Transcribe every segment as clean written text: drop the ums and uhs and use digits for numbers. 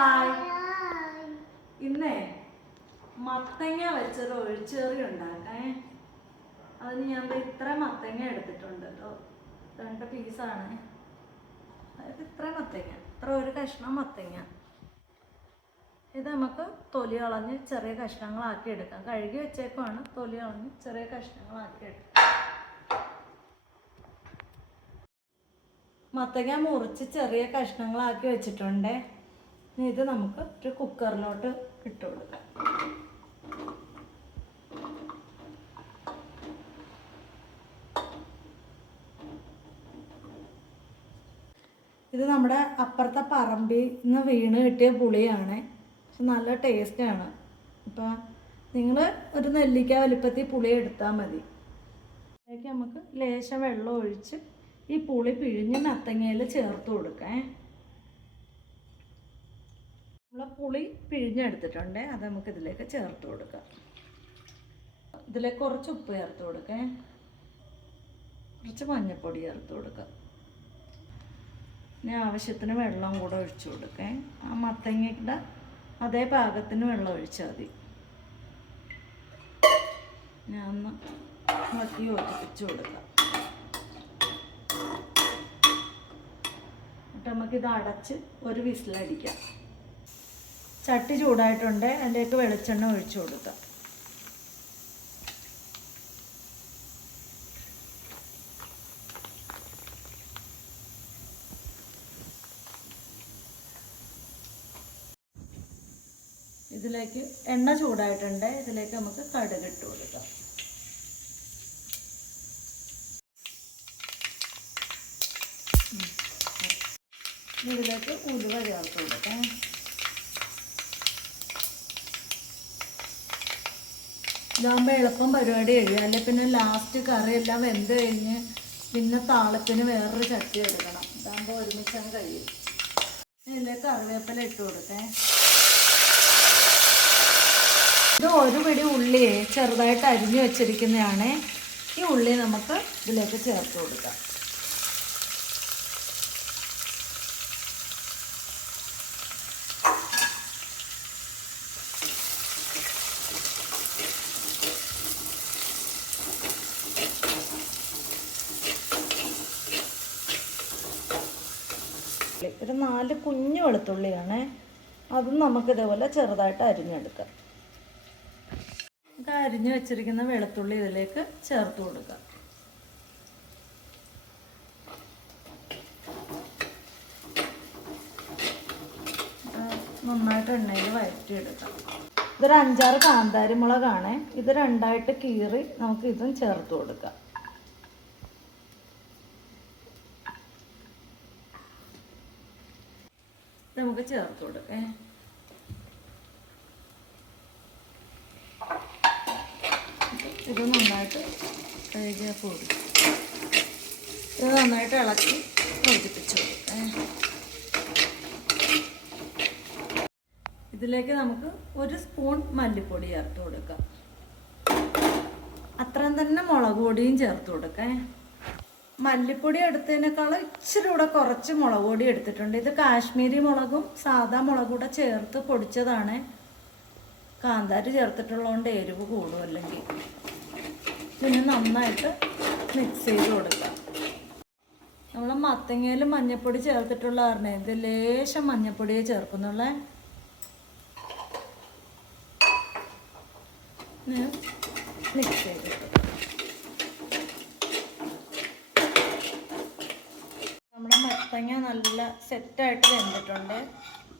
Hi. ഇന്നേ മത്തങ്ങ വെച്ചൊരു ഒഴിച്ചേറി ഉണ്ടാക്കേ. അതിന് ഞാൻ ഇത്ര മത്തങ്ങ എടുത്തിട്ടുണ്ട് കേട്ടോ. 2 പീസാണ്. അതായത് ഇത്ര മത്തങ്ങ, ഇത്ര ഒരു കഷ്ണം മത്തങ്ങ. ഇത് നമുക്ക് തൊലി കളഞ്ഞ് ചെറിയ കഷ്ണങ്ങളാക്കി എടുക്കാം. കഴുകി വെച്ചേക്കുവാണ്. തൊലി കളഞ്ഞ് ചെറിയ കഷ്ണങ്ങളാക്കി എടുക്കാം. മത്തങ്ങ മുറിച്ച് ചെറിയ കഷ്ണങ്ങളാക്കി വെച്ചിട്ടുണ്ട്. ഇത് നമുക്ക് ഒരു കുക്കറിലോട്ട് ഇട്ട് കൊടുക്കാം. ഇത് നമ്മുടെ അപ്പുറത്തെ പറമ്പിൽ നിന്ന് വീണ് കിട്ടിയ പുളിയാണ്. പക്ഷെ നല്ല ടേസ്റ്റാണ്. അപ്പം നിങ്ങൾ ഒരു നെല്ലിക്ക വലിപ്പത്തിൽ പുളി എടുത്താൽ മതി. അതിലേക്ക് നമുക്ക് ലേശം വെള്ളം ഒഴിച്ച് ഈ പുളി പിഴിഞ്ഞ് മത്തങ്ങയിൽ ചേർത്ത് കൊടുക്കാം. നമ്മൾ പുളി പിഴിഞ്ഞെടുത്തിട്ടുണ്ട്. അത് നമുക്ക് ഇതിലേക്ക് ചേർത്ത് കൊടുക്കാം. ഇതിലേക്ക് കുറച്ച് ഉപ്പ് ചേർത്ത് കൊടുക്കാം. കുറച്ച് മഞ്ഞൾപ്പൊടി ചേർത്ത് കൊടുക്കാം. ഇനി ആവശ്യത്തിന് വെള്ളം കൂടെ ഒഴിച്ചു കൊടുക്കാം. ആ മത്തങ്ങയുടെ അതേ പാകത്തിന് വെള്ളം ഒഴിച്ചാൽ മതി. ഞാൻ ഒന്ന് ഇളക്കി യോജിപ്പിച്ച് കൊടുക്കാം. എന്നിട്ട് നമുക്കിത് അടച്ച് ഒരു വിസിലടിക്കാം. ചട്ടി ചൂടായിട്ടുണ്ട്. അതിലേക്ക് വെളിച്ചെണ്ണ ഒഴിച്ചു കൊടുക്കാം. ഇതിലേക്ക് എണ്ണ ചൂടായിട്ടുണ്ട്. ഇതിലേക്ക് നമുക്ക് കടുക് ഇട്ട് കൊടുക്കാം. ഇതിലേക്ക് ഉലുവ ചേർത്ത് കൊടുക്കാം. ഇതാകുമ്പോൾ എളുപ്പം പരിപാടി കഴിയും. അല്ലെങ്കിൽ പിന്നെ ലാസ്റ്റ് കറിയെല്ലാം വെന്ത് കഴിഞ്ഞ് പിന്നെ താളത്തിന് വേറൊരു ചട്ടി എടുക്കണം. ഇതാകുമ്പോൾ ഒരുമിച്ചങ്ങ് കഴിയും. ഇതിലേക്ക് കറിവേപ്പില ഇട്ട് കൊടുക്കാം. ഇത് ഒരു പിടി ഉള്ളിയെ ചെറുതായിട്ട് അരിഞ്ഞു വെച്ചിരിക്കുന്നതാണ്. ഈ ഉള്ളി നമുക്ക് ഇതിലേക്ക് ചേർത്ത് കൊടുക്കാം. ഒരു 4 കുഞ്ഞു വെളുത്തുള്ളിയാണ്. അതും നമുക്കിതേപോലെ ചെറുതായിട്ട് അരിഞ്ഞെടുക്കാം. അരിഞ്ഞു വെച്ചിരിക്കുന്ന വെളുത്തുള്ളി ഇതിലേക്ക് ചേർത്ത് കൊടുക്കാം. നന്നായിട്ട് എണ്ണയിൽ വഴറ്റിയെടുക്കാം. ഇതൊരു 5-6 കാന്താരി മുളകാണ്. ഇത് 2ആയിട്ട് കീറി നമുക്ക് ഇതും ചേർത്ത് കൊടുക്കാം. നമുക്ക് ചേർത്ത് കൊടുക്കാം. ഇത് നന്നായിട്ട് കഴുകിയാൽ കൂടി ഇത് നന്നായിട്ട് ഇളക്കി യോജിപ്പിച്ച് കൊടുക്കാം. ഇതിലേക്ക് നമുക്ക് 1 സ്പൂൺ മല്ലിപ്പൊടി ചേർത്ത് കൊടുക്കാം. അത്രയും തന്നെ മുളക് പൊടിയും ചേർത്ത് കൊടുക്കാം. മല്ലിപ്പൊടി എടുത്തതിനേക്കാളും ഇച്ചിരി കൂടെ കുറച്ച് മുളക് പൊടി എടുത്തിട്ടുണ്ട്. ഇത് കാശ്മീരി മുളകും സാദാ മുളകും കൂടെ ചേർത്ത് പൊടിച്ചതാണ്. കാന്താരി ചേർത്തിട്ടുള്ളതുകൊണ്ട് എരിവ് കൂടും. അല്ലെങ്കിൽ പിന്നെ നന്നായിട്ട് മിക്സ് ചെയ്ത് കൊടുക്കാം. നമ്മൾ മത്തങ്ങയിൽ മഞ്ഞൾപ്പൊടി ചേർത്തിട്ടുള്ള കാരണം ഇത് ലേശം മഞ്ഞൾപ്പൊടിയെ ചേർക്കുന്നുള്ള. മിക്സ് ചെയ്ത് കൊടുക്കാം. നമ്മുടെ മത്തങ്ങ നല്ല സെറ്റായിട്ട് വെന്തിട്ടുണ്ട്.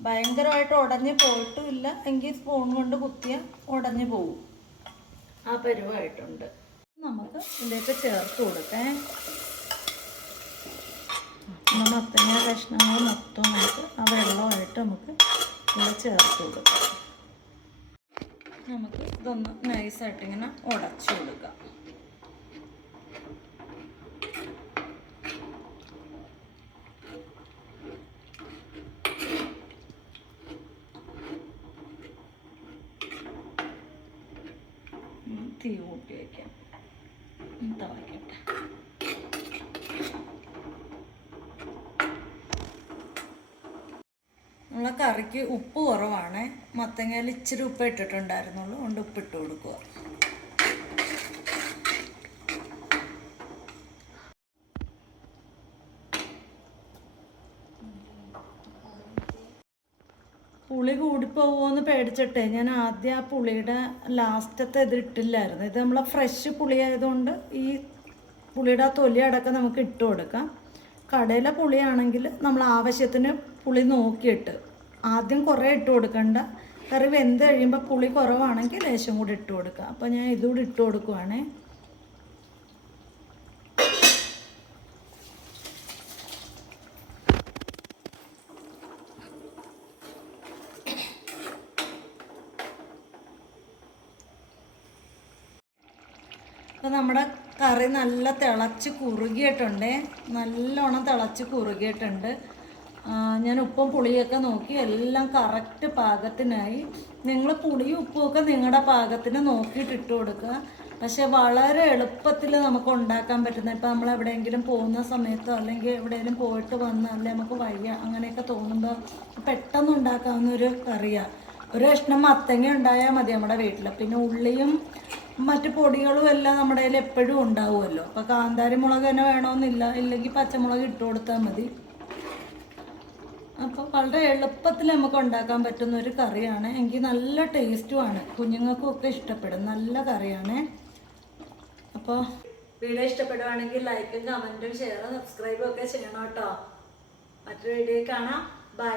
ഭയങ്കരമായിട്ട് ഉടഞ്ഞ് പോയിട്ടുമില്ല. എങ്കിൽ സ്പൂൺ കൊണ്ട് കുത്തിയാൽ ഉടഞ്ഞു പോകും. ആ പരുവായിട്ടുണ്ട്. നമുക്ക് ഇതിലേക്ക് ചേർത്ത് കൊടുക്കാം. മത്തങ്ങ കഷ്ണങ്ങൾ മൊത്തം നമുക്ക് ആ വെള്ളമായിട്ട് നമുക്ക് ഇവിടെ ചേർത്ത് കൊടുക്കാം. നമുക്ക് ഇതൊന്ന് നൈസായിട്ട് ഇങ്ങനെ ഉടച്ചു കൊടുക്കാം. തീ കൂട്ടി വയ്ക്കാം. തിളക്കട്ടെ. നമ്മളെ കറിക്ക് ഉപ്പ് കുറവാണ്. മത്തങ്ങയിൽ ഇച്ചിരി ഉപ്പ് ഇട്ടിട്ടുണ്ടായിരുന്നുള്ളൂ, കൊണ്ട് ഉപ്പിട്ട് കൊടുക്കുക. പുളി കൂടിപ്പോകുമോയെന്ന് പേടിച്ചിട്ടേ ഞാൻ ആദ്യം ആ പുളിയുടെ ലാസ്റ്റത്തെ ഇത് ഇട്ടില്ലായിരുന്നു. ഇത് നമ്മളെ ഫ്രഷ് പുളി ആയതുകൊണ്ട് ഈ പുളിയുടെ ആ തൊലി അടക്കം നമുക്ക് ഇട്ട് കൊടുക്കാം. കടയിലെ പുളിയാണെങ്കിൽ നമ്മൾ ആവശ്യത്തിന് പുളി നോക്കിയിട്ട് ആദ്യം കുറേ ഇട്ട് കൊടുക്കണ്ട. കറി വെന്ത് കഴിയുമ്പോൾ പുളി കുറവാണെങ്കിൽ ലേശം കൂടി ഇട്ട് കൊടുക്കുക. അപ്പോൾ ഞാൻ ഇതുകൂടി ഇട്ട് കൊടുക്കുവാണേ. അപ്പോൾ നമ്മുടെ കറി നല്ല തിളച്ച് കുറുകിയിട്ടുണ്ട്, നല്ലോണം തിളച്ച് കുറുകിയിട്ടുണ്ട്. ഞാൻ ഉപ്പും പുളിയൊക്കെ നോക്കി എല്ലാം കറക്റ്റ് പാകത്തിനായി. നിങ്ങൾ പുളിയും ഉപ്പുമൊക്കെ നിങ്ങളുടെ പാകത്തിന് നോക്കിയിട്ട് ഇട്ട് കൊടുക്കുക. പക്ഷെ വളരെ എളുപ്പത്തിൽ നമുക്ക് ഉണ്ടാക്കാൻ പറ്റുന്ന, ഇപ്പോൾ നമ്മൾ എവിടെയെങ്കിലും പോകുന്ന സമയത്തോ അല്ലെങ്കിൽ എവിടെയെങ്കിലും പോയിട്ട് വന്ന് അല്ലെങ്കിൽ നമുക്ക് വയ്യ അങ്ങനെയൊക്കെ തോന്നുമ്പോൾ പെട്ടെന്ന് ഉണ്ടാക്കാവുന്ന ഒരു കറിയാണ്. ഒരു കഷ്ണം മത്തങ്ങ ഉണ്ടായാൽ മതി നമ്മുടെ വീട്ടിൽ. പിന്നെ ഉള്ളിയും മറ്റു പൊടികളും എല്ലാം നമ്മുടെ കയ്യിൽ എപ്പോഴും ഉണ്ടാവുമല്ലോ. അപ്പോൾ കാന്താരി മുളക് തന്നെ വേണമെന്നില്ല, ഇല്ലെങ്കിൽ പച്ചമുളക് ഇട്ട് കൊടുത്താൽ മതി. അപ്പോൾ വളരെ എളുപ്പത്തിൽ നമുക്ക് ഉണ്ടാക്കാൻ പറ്റുന്ന ഒരു കറിയാണ്. എനിക്ക് നല്ല ടേസ്റ്റുമാണ്, കുഞ്ഞുങ്ങൾക്കും ഒക്കെ ഇഷ്ടപ്പെടും. നല്ല കറിയാണ്. അപ്പോൾ വീഡിയോ ഇഷ്ടപ്പെടുവാണെങ്കിൽ ലൈക്കും കമൻറ്റും ഷെയറും സബ്സ്ക്രൈബും ഒക്കെ ചെയ്യണം കേട്ടോ. മറ്റൊരു വീഡിയോ കാണാം. ബൈ.